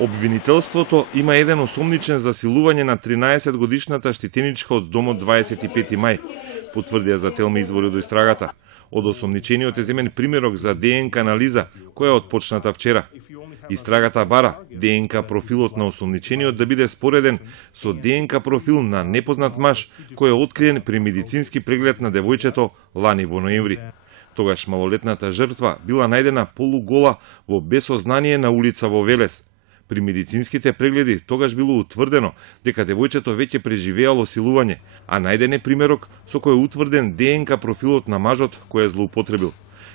Обвинителството има еден осомничен за силување на 13-годишната штитеничка од домот 25 мај, потврдија за Телма извори од истрагата. Од осомничениот е земен примерок за ДНК анализа, која отпочната вчера. Истрагата бара ДНК профилот на осомничениот да биде спореден со ДНК профил на непознат маж, кој е откриен при медицински преглед на девојчето лани во ноември. Тогаш малолетната жртва била најдена полугола во безсознание на улица во Велес. При медицинските прегледи тогаш било утврдено дека девојчето веќе преживеало силување, а најден е примерок со кој е утврден ДНК профилот на мажот кој е злоупотребил.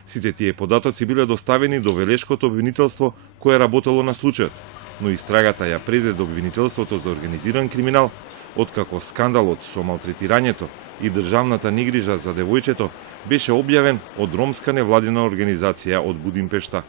Сите тие податоци биле доставени до Велешкото обвинителство кое работело на случајот, но истрагата ја презе до обвинителството за организиран криминал, откако скандалот со малтретирањето и државната негрижа за девојчето беше објавен од ромска невладина организација од Будимпешта.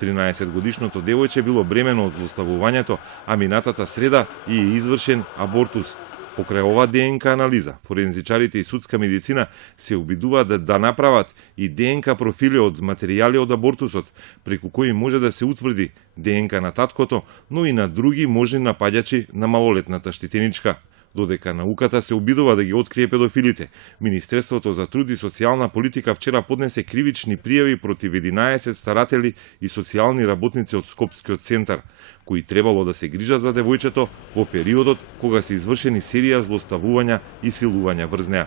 13-годишното девојче било бремено од злоставувањето, а минатата среда и е извршен абортус. Покрај ова ДНК анализа, форензичарите и судска медицина се обидуваат да направат и ДНК профили од материјали од абортусот, преку кои може да се утврди ДНК на таткото, но и на други можни напаѓачи на малолетната штитеничка. Додека науката се обидува да ги открие педофилите, Министерството за труд и социјална политика вчера поднесе кривични пријави против 11 старатели и социјални работници од Скопскиот центар, кои требало да се грижат за девојчето во периодот кога се извршени серија злоставувања и силувања врз неа.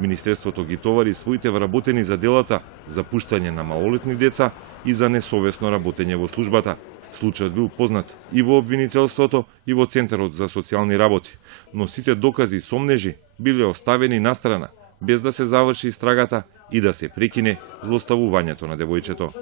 Министерството ги товари своите вработени за делата за пуштање на малолетни деца и за несовесно работење во службата. Случајот бил познат и во обвинителството и во Центарот за социјални работи, но сите докази и сомнежи биле оставени настрана, без да се заврши истрагата и да се прекине злоставувањето на девојчето.